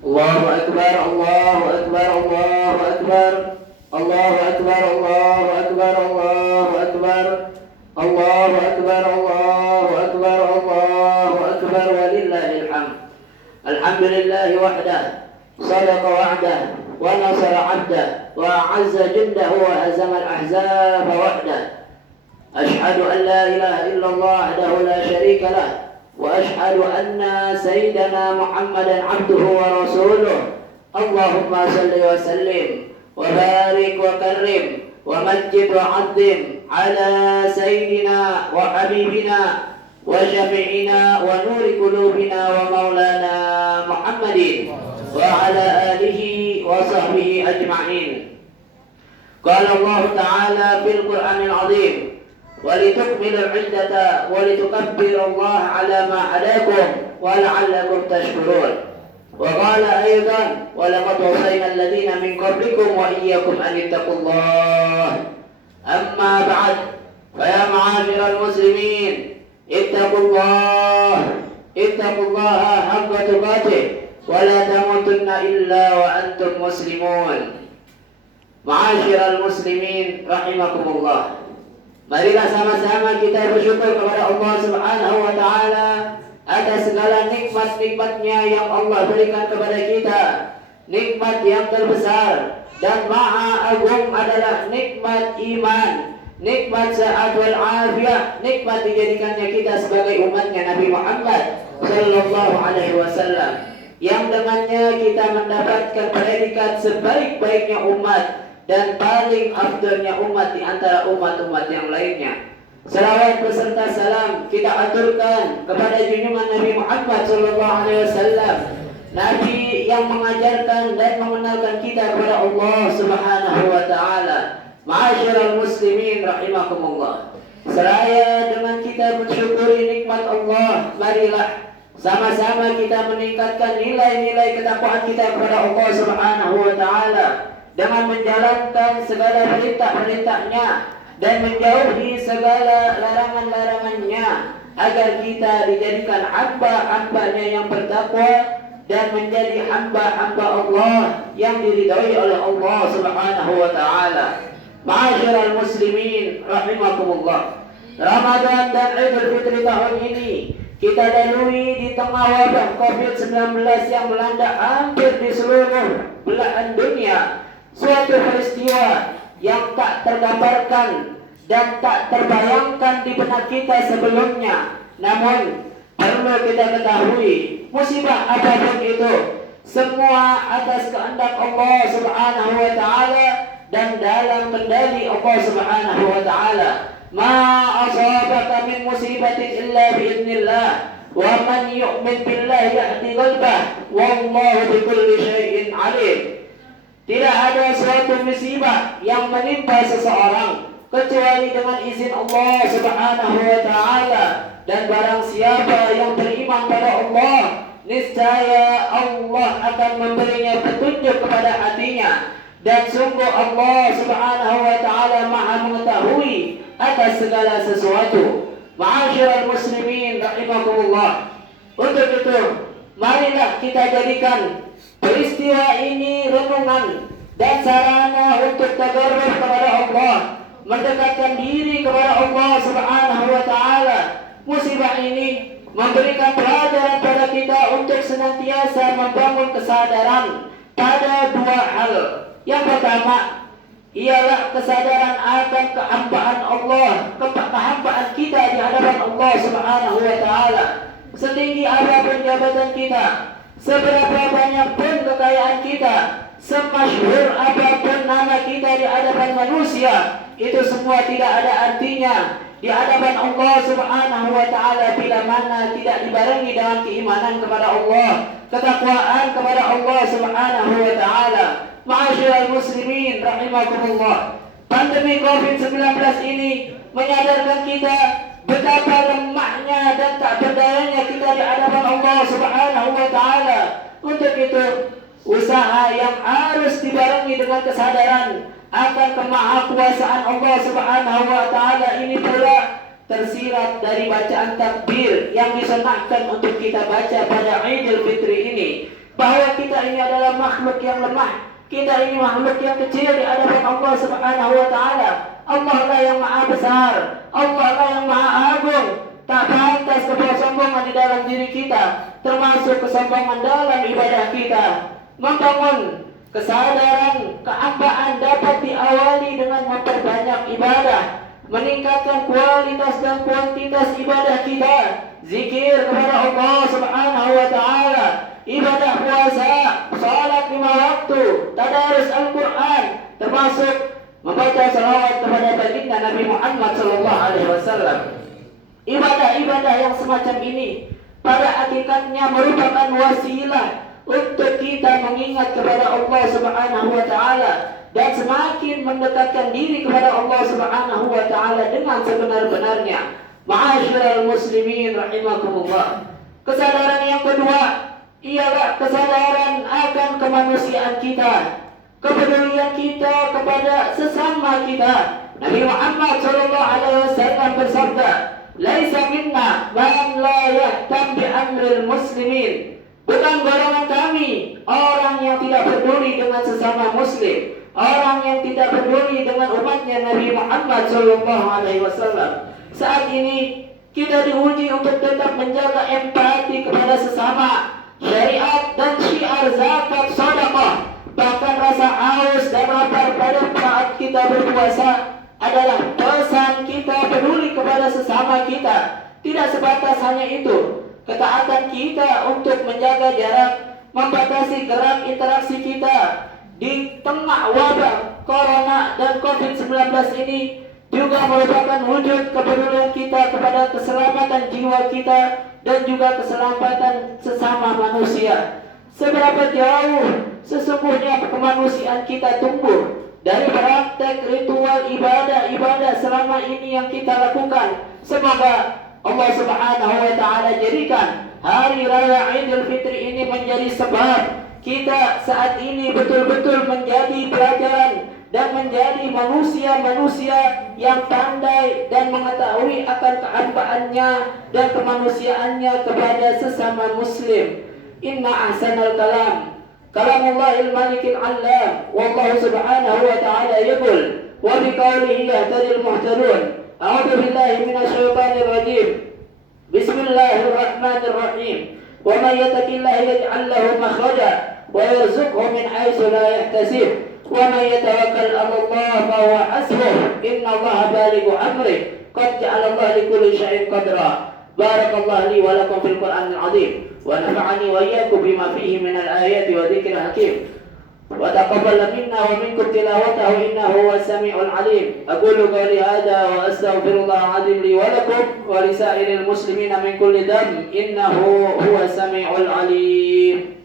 الله أكبر الله أكبر الله أكبر الله أكبر الله أكبر الله أكبر الله أكبر الله أكبر الله أكبر ولله الحمد. الحمد لله وحده صدق وعده ونصر عبده وأعز جنده وهزم الأحزاب وحده. أشهد أن لا إله إلا الله وحده لا شريك له وأشهد أن سيدنا محمدا عبده ورسوله. اللهم صل وسلم وبارك وكرم ومجد وعظم على سيدنا وحبيبنا وشفيعنا ونور قلوبنا ومولانا محمد وعلى آله وصحبه أجمعين. قال الله تعالى في القرآن العظيم: ولتكملوا العدة ولتكبروا الله على ما هداكم ولعلكم تشكرون. وقال أيضا: ولقد وصينا الذين من قبلكم وإياكم أن اتقوا الله. أما بعد، فيا معاشر المسلمين، اتقوا الله حق تقاته ولا تموتن إلا وأنتم مسلمون. Ma'asyiral muslimin rahimakumullah. Marilah sama-sama kita bersyukur kepada Allah Subhanahu wa taala atas segala nikmat-nikmatnya yang Allah berikan kepada kita. Nikmat yang terbesar dan maha agung adalah nikmat iman, nikmat sehat wal afiat, nikmat dijadikannya kita sebagai umatnya Nabi Muhammad sallallahu alaihi wasallam, yang dengannya kita mendapatkan predikat sebaik-baiknya umat dan paling afdalnya umat di antara umat-umat yang lainnya. Salawat beserta salam kita aturkan kepada junjungan Nabi Muhammad sallallahu alaihi wasallam, Nabi yang mengajarkan dan mengenalkan kita kepada Allah Subhanahu wa taala. Ma'asyiral muslimin rahimakumullah. Seraya dengan kita mensyukuri nikmat Allah, marilah sama-sama kita meningkatkan nilai-nilai ketakwaan kita kepada Allah Subhanahu wa taala dengan menjalankan segala perintah-perintahnya dan menjauhi segala larangan-larangannya, agar kita dijadikan hamba-hambanya yang bertakwa dan menjadi hamba-hamba Allah yang diridhai oleh Allah Subhanahu wa taala. Ma'asyiral muslimin rahimakumullah. Ramadan dan Idul Fitri tahun ini kita lalui di tengah wabah COVID-19 yang melanda hampir di seluruh belahan dunia. Suatu peristiwa yang tak tergambarkan dan tak terbayangkan di benak kita sebelumnya. Namun perlu kita ketahui, musibah apapun itu semua atas kehendak Allah Subhanahu wa taala dan dalam kendali Allah Subhanahu wa taala. Ma asabaka min musibatin illa biidznillah wa man yu'min billahi yahdi qalbah wallahu bikulli syai'in alim. Tidak ada suatu musibah yang menimpa seseorang kecuali dengan izin Allah Subhanahu wa taala, dan barang siapa yang beriman pada Allah, niscaya Allah akan memberinya petunjuk kepada hatinya, dan sungguh Allah Subhanahu wa taala Maha mengetahui atas segala sesuatu. Ma'asyiral muslimin rahimakumullah. Untuk itu, marilah kita jadikan peristiwa ini renungan dan sarana untuk tadarruf kepada Allah, mendekatkan diri kepada Allah Subhanahu wa taala. Musibah ini memberikan pelajaran pada kita untuk senantiasa membangun kesadaran pada dua hal. Yang pertama ialah kesadaran akan kehambaan Allah, kehambaan kita di hadapan Allah Subhanahu wa taala. Setinggi apapun jabatan kita, seberapa banyak pun kekayaan kita, semasyhur apapun nama kita di hadapan manusia, itu semua tidak ada artinya di hadapan Allah Subhanahu wa taala bila mana tidak dibarengi dengan keimanan kepada Allah, ketakwaan kepada Allah Subhanahu wa taala. Ma'asyiral muslimin rahimakumullah. Pandemi COVID-19 ini menyadarkan kita betapa lemahnya dan tak berdayanya kita di hadapan Allah Subhanahu wa taala. Untuk itu, usaha yang harus dibarengi dengan kesadaran akan kemahakuasaan Allah Subhanahu wa taala ini pula tersirat dari bacaan takbir yang disunahkan untuk kita baca pada Idul Fitri ini. bahwa kita ini adalah makhluk yang lemah, kita ini makhluk yang kecil di hadapan Allah Subhanahu wa taala. Allah lah yang maha besar, Allah lah yang maha agung. Tak pantas kesombongan di dalam diri kita, termasuk kesombongan dalam ibadah kita. Membangun kesadaran kehambaan dapat diawali dengan memperbanyak ibadah, meningkatkan kualitas dan kuantitas ibadah kita, zikir kepada Allah Subhanahu wa taala, ibadah puasa, salat 5 waktu, tadarus Al-Qur'an, termasuk membaca salawat kepada baginda Nabi Muhammad sallallahu alaihi wasallam. Ibadah-ibadah yang semacam ini pada hakikatnya merupakan wasilah untuk kita mengingat kepada Allah Subhanahu wa taala dan semakin mendekatkan diri kepada Allah Subhanahu wa taala dengan sebenar-benarnya. Ma'asyiral muslimin rahimakumullah. Kesadaran yang kedua ialah kesadaran akan kemanusiaan kita, kepedulian kita kepada sesama kita. Nabi Muhammad sallallahu alaihi wasallam bersabda, "Laisa minna man la yahtam bi amril muslimin." Bukan golongan kami orang yang tidak peduli dengan sesama muslim, orang yang tidak peduli dengan umatnya Nabi Muhammad sallallahu alaihi wasallam. Saat ini kita diuji untuk tetap menjaga empati kepada sesama. Syariat dan syiar zakat, sedekah, bahkan rasa haus dan lapar pada saat kita berpuasa adalah pesan kita peduli kepada sesama kita. Tidak sebatas hanya itu, ketaatan kita untuk menjaga jarak, membatasi gerak interaksi kita di tengah wabah Corona dan COVID-19 ini juga merupakan wujud kepedulian kita kepada keselamatan jiwa kita dan juga keselamatan sesama manusia. Seberapa jauh sesungguhnya kemanusiaan kita tumbuh dari praktek ritual ibadah selama ini yang kita lakukan. Semoga Allah Subhanahu wa taala jadikan hari raya Idul Fitri ini menjadi sebab kita saat ini betul-betul menjadi pelajaran dan menjadi manusia-manusia yang pandai dan mengetahui akan kehambaannya dan kemanusiaannya kepada sesama muslim. Inna ahsanal kalam kalamullahil malikil allam, wallahu subhanahu wa ta'ala yaqul wa biqaulihi yahtadil muhtadun. A'udzu billahi minasyaitonir rajim. Bismillahirrahmanirrahim. Wa may yattaqillaha yaj'al lahu makhraja wa yarzuqhu min haitsu la yahtasib. Wa may yatawakkal 'ala Allah fa huwa hasbuh. Innallaha balighu amrih. Qad ja'ala Allah likulli syai'in qadra. Barakallahu li wa lakum fil Qur'anil 'azim wa nafa'ani wa iyyakum bima fihi minal ayati wa dzikril hakim. Wa taqabbal minna wa minkum tilawatahu innahu huwas samiul 'alim. Aqulu qawli hadza wa astaghfirullahal 'azim li wa lakum wa li sa'iril muslimina min kulli dhanb innahu huwas samiul 'alim.